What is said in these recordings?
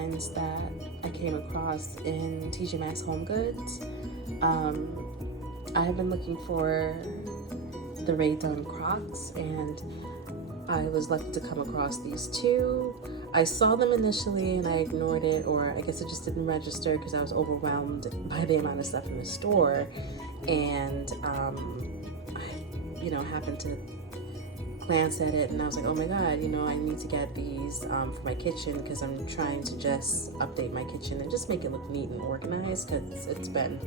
Valentines that I came across in TJ Maxx HomeGoods. I have been looking for the DUNN Crocs, and I was lucky to come across these two. I saw them initially and I ignored it, or I guess it just didn't register because I was overwhelmed by the amount of stuff in the store. And I, happened to glance at it and I was like, oh my god, I need to get these for my kitchen, because I'm trying to just update my kitchen and just make it look neat and organized, because it's been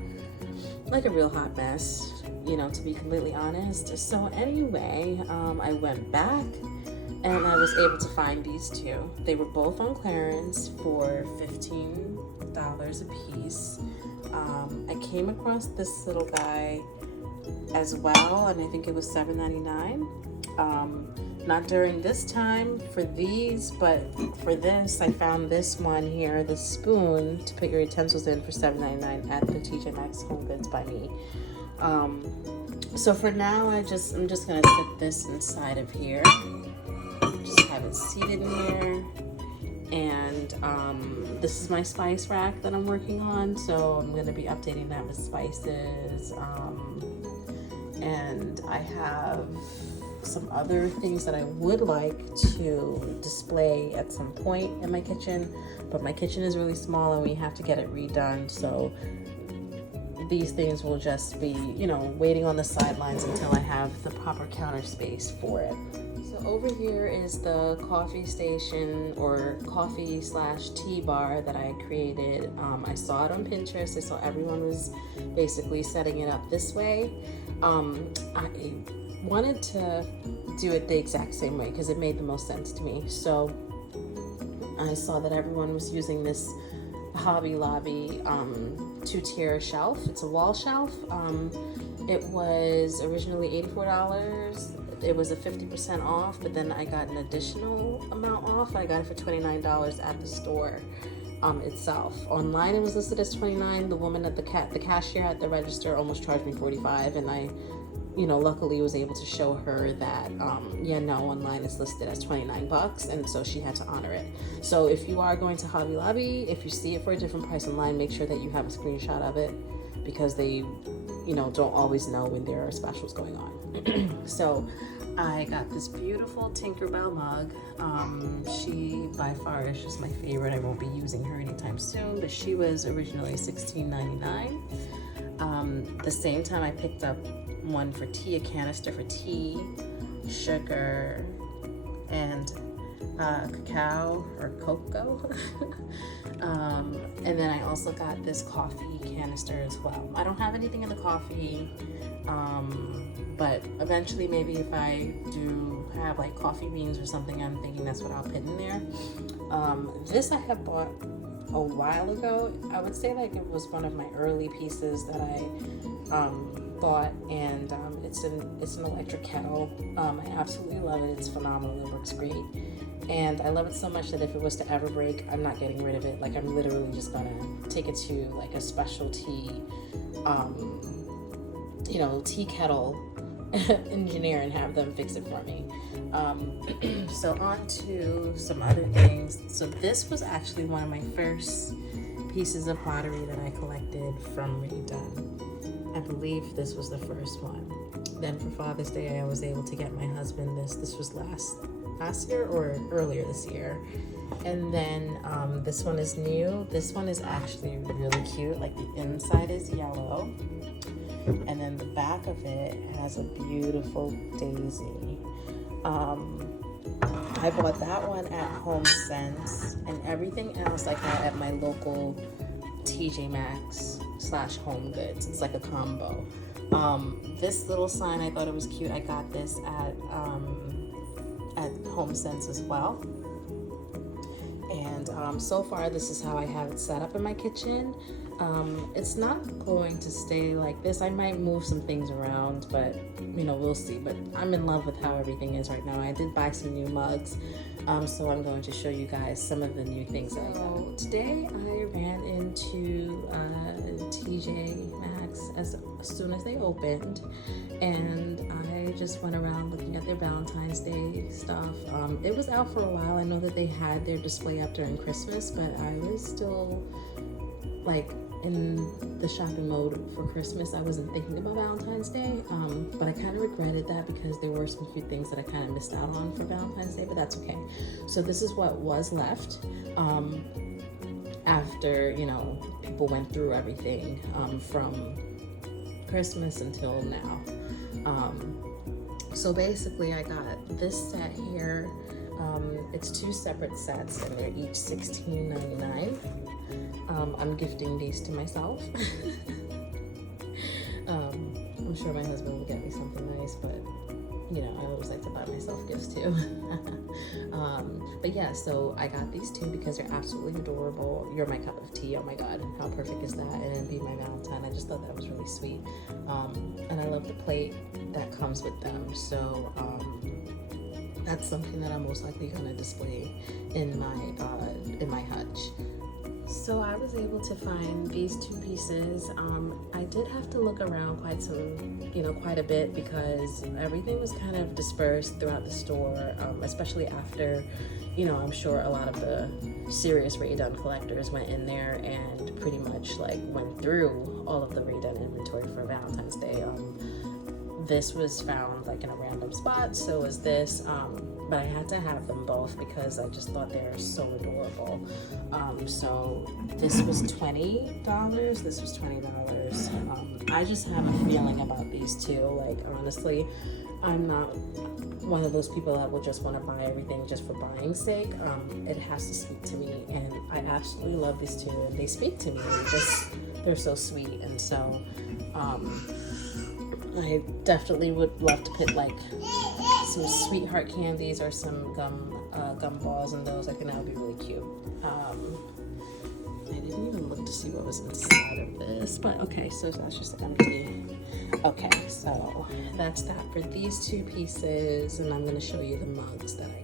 like a real hot mess, to be completely honest. So anyway, I went back and I was able to find these two. They were both on clearance for $15 a piece. I came across this little guy as well, and I think it was $7.99. Not during this time for these, but for this, I found this one here, the spoon to put your utensils in, for $7.99 at the TJ Maxx HomeGoods by me. So for now, I'm just gonna sit this inside of here. Just have it seated in here. And this is my spice rack that I'm working on, so I'm gonna be updating that with spices. And I have some other things that I would like to display at some point in my kitchen, but my kitchen is really small and we have to get it redone, so these things will just be, waiting on the sidelines until I have the proper counter space for it. So over here is the coffee station, or coffee/tea bar that I created. I saw it on Pinterest. I saw everyone was basically setting it up this way. I wanted to do it the exact same way because it made the most sense to me. So I saw that everyone was using this Hobby Lobby 2-tier shelf. It's a wall shelf. It was originally $84. It was a 50% off, but then I got an additional amount off. I got it for $29 at the store itself. Online it was listed as $29. The woman at the cashier at the register almost charged me $45, and I luckily was able to show her that online it's listed as $29, and so she had to honor it. So if you are going to Hobby Lobby, if you see it for a different price online, make sure that you have a screenshot of it, because they don't always know when there are specials going on. So I got this beautiful Tinkerbell mug. She by far is just my favorite. I won't be using her anytime soon, but she was originally $16.99. The same time I picked up one for tea, a canister for tea, sugar, and cacao or cocoa. And then I also got this coffee canister as well. I don't have anything in the coffee, but eventually maybe if I do have like coffee beans or something, I'm thinking that's what I'll put in there. This I have bought a while ago. I would say like it was one of my early pieces that I bought, and it's an electric kettle. I absolutely love it. It's phenomenal. It works great, and I love it so much that if it was to ever break, I'm not getting rid of it. Like, I'm literally just gonna take it to like a specialty tea kettle engineer and have them fix it for me. So on to some other things. So this was actually one of my first pieces of pottery that I collected from DUNN. I believe this was the first one. Then for Father's Day, I was able to get my husband this. This was last year or earlier this year. And then this one is new. This one is actually really cute. Like, the inside is yellow, and then the back of it has a beautiful daisy. I bought that one at HomeSense, and everything else I got at my local TJ Maxx / HomeGoods. It's like a combo. This little sign, I thought it was cute. I got this at HomeSense as well. And so far, this is how I have it set up in my kitchen. It's not going to stay like this. I might move some things around, but you know, we'll see. But I'm in love with how everything is right now. I did buy some new mugs, so I'm going to show you guys some of the new things that I got. Today I ran into TJ Maxx as soon as they opened, and I just went around looking at their Valentine's Day stuff. It was out for a while. I know that they had their display up during Christmas, but I was still like in the shopping mode for Christmas. I wasn't thinking about Valentine's Day, but I kind of regretted that because there were some cute things that I kind of missed out on for Valentine's Day, but that's okay. So this is what was left after, you know, people went through everything from Christmas until now. So basically I got this set here. It's 2 separate sets and they're each $16.99. I'm gifting these to myself. I'm sure my husband will get me something nice, but you know, I always like to buy myself gifts too. But yeah, so I got these 2 because they're absolutely adorable. You're my cup of tea. Oh my god, how perfect is that? And it'd be my Valentine. I just thought that was really sweet. And I love the plate that comes with them. So that's something that I'm most likely going to display in my hutch. So I was able to find these 2 pieces. I did have to look around quite a bit because everything was kind of dispersed throughout the store, especially after, you know, I'm sure a lot of the serious RAE collectors went in there and pretty much like went through all of the RAE inventory for Valentine's Day. This was found like in a random spot, so was this, but I had to have them both because I just thought they were so adorable. So this was $20, this was $20. I just have a feeling about these 2. Like honestly, I'm not one of those people that will just want to buy everything just for buying's sake. It has to speak to me, and I absolutely love these 2, and they speak to me. They're so sweet, and so I definitely would love to put like some sweetheart candies or some gum balls in those. I think that would be really cute. I didn't even look to see what was inside of this, but okay, so that's just empty. Okay, so that's that for these 2 pieces, and I'm going to show you the mugs that I got.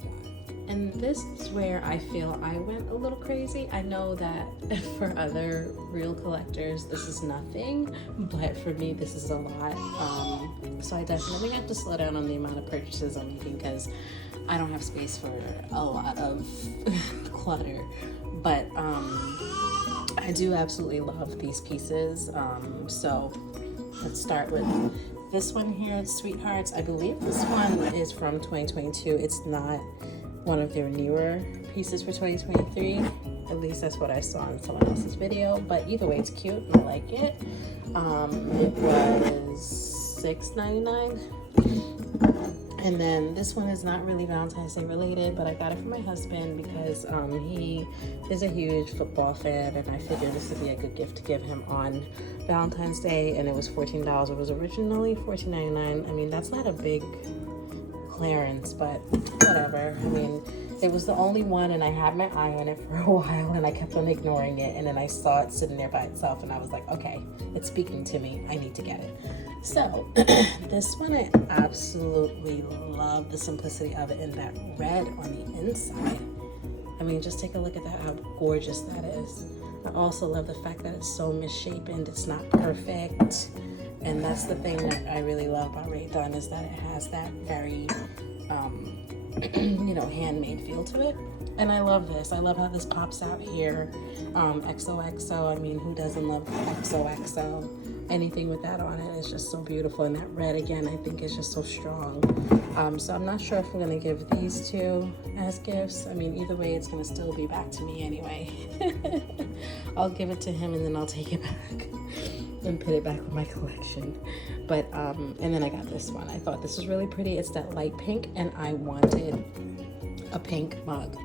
And this is where I feel I went a little crazy. I know that for other real collectors, this is nothing, but for me, this is a lot. So I definitely have to slow down on the amount of purchases I'm making because I don't have space for a lot of clutter. But I do absolutely love these pieces. So let's start with this one here, it's Sweethearts. I believe this one is from 2022. It's not one of their newer pieces for 2023. At least that's what I saw in someone else's video. But either way, it's cute and I like it. It was $6.99. And then this one is not really Valentine's Day related, but I got it for my husband because he is a huge football fan, and I figured this would be a good gift to give him on Valentine's Day. And it was $14. It was originally $14.99. I mean, that's not a big clearance, but whatever. I mean, it was the only one, and I had my eye on it for a while, and I kept on ignoring it, and then I saw it sitting there by itself, and I was like, okay, it's speaking to me. I need to get it. So this one, I absolutely love the simplicity of it and that red on the inside. I mean, just take a look at that, how gorgeous that is. I also love the fact that it's so misshapen. It's not perfect. And that's the thing that I really love about RAE DUNN, is that it has that very, you know, handmade feel to it. And I love this. I love how this pops out here. XOXO, I mean, who doesn't love XOXO? Anything with that on it is just so beautiful. And that red, again, I think is just so strong. So I'm not sure if we're gonna give these 2 as gifts. I mean, either way, it's gonna still be back to me anyway. I'll give it to him and then I'll take it back and put it back in my collection. But and then I got this one. I thought this was really pretty. It's that light pink, and I wanted a pink mug.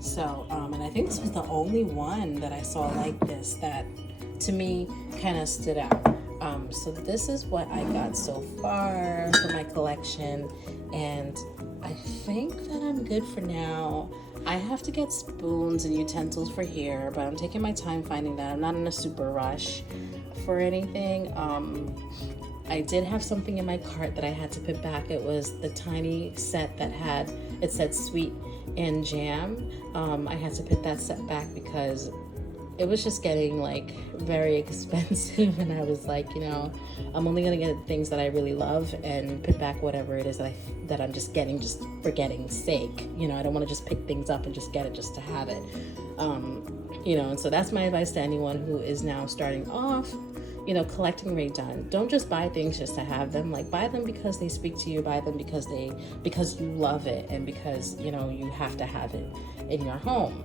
So and I think this was the only one that I saw like this that to me kind of stood out. So this is what I got so far for my collection, and I think that I'm good for now. I have to get spoons and utensils for here, but I'm taking my time finding that. I'm not in a super rush for anything. I did have something in my cart that I had to put back. It was the tiny set that it said sweet and jam. I had to put that set back because it was just getting like very expensive, and I was like, you know, I'm only gonna get things that I really love and put back whatever it is that I'm just getting just for getting's sake. You know, I don't want to just pick things up and just get it just to have it. You know, and so that's my advice to anyone who is now starting off, you know, collecting RAE DUNN. Don't just buy things just to have them. Like, buy them because they speak to you. Buy them because you love it, and because, you know, you have to have it in your home.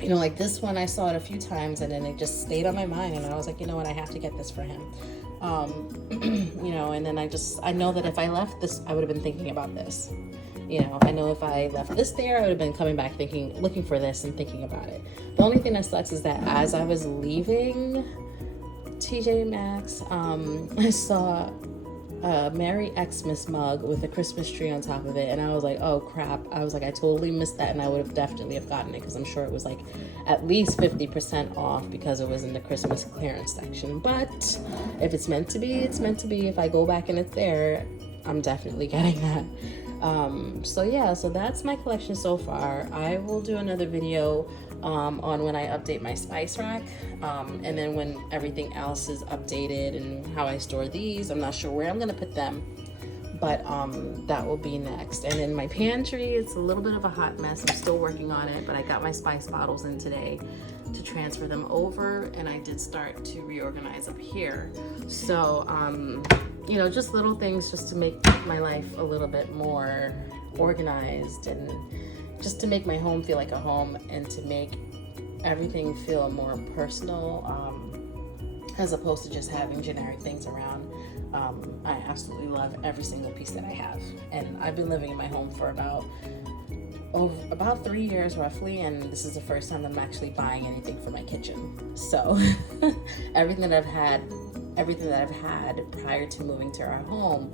You know, like this one, I saw it a few times and then it just stayed on my mind, and I was like, you know what, I have to get this for him. You know, and then I know that if I left this, I would have been thinking about this. You know, I know if I left this there, I would have been coming back looking for this and thinking about it. The only thing that sucks is that as I was leaving TJ Maxx, I saw a Merry Xmas mug with a Christmas tree on top of it, and I was like, oh crap. I was like, I totally missed that, and I would have definitely have gotten it because I'm sure it was like at least 50% off because it was in the Christmas clearance section. But if it's meant to be, it's meant to be. If I go back and it's there, I'm definitely getting that. So yeah, so that's my collection so far. I will do another video on when I update my spice rack, and then when everything else is updated and how I store these. I'm not sure where I'm gonna put them, but that will be next. And in my pantry, it's a little bit of a hot mess. I'm still working on it, but I got my spice bottles in today to transfer them over, and I did start to reorganize up here. So you know, just little things just to make my life a little bit more organized, and just to make my home feel like a home, and to make everything feel more personal, as opposed to just having generic things around. I absolutely love every single piece that I have, and I've been living in my home for about 3 years roughly, and this is the first time that I'm actually buying anything for my kitchen. So everything that I've had prior to moving to our home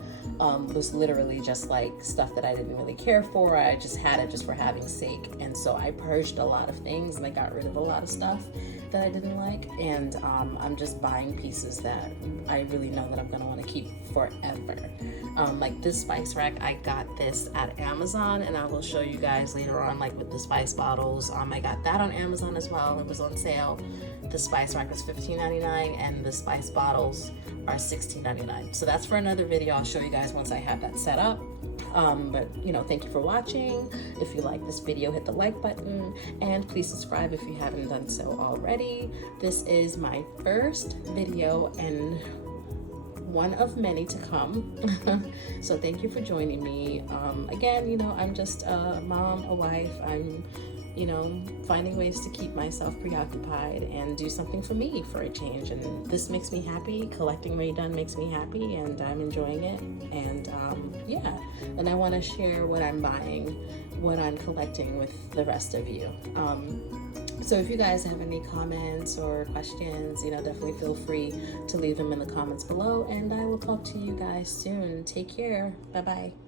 was literally just like stuff that I didn't really care for. I just had it just for having sake, and so I purged a lot of things and I got rid of a lot of stuff that I didn't like, and I'm just buying pieces that I really know that I'm gonna want to keep forever. Like this spice rack, I got this at Amazon, and I will show you guys later on, like with the spice bottles. I got that on Amazon as well. It was on sale. The spice rack was $15.99 and the spice bottles are $16.99. So that's for another video. I'll show you guys once I have that set up. But you know, thank you for watching. If you like this video, hit the like button, and please subscribe if you haven't done so already. This is my first video and one of many to come. So thank you for joining me. Again, you know, I'm just a mom, a wife. I'm, you know, finding ways to keep myself preoccupied and do something for me for a change. And this makes me happy. Collecting RAE DUNN makes me happy, and I'm enjoying it. And yeah, and I want to share what I'm buying, what I'm collecting with the rest of you. So if you guys have any comments or questions, you know, definitely feel free to leave them in the comments below, and I will talk to you guys soon. Take care. Bye-bye.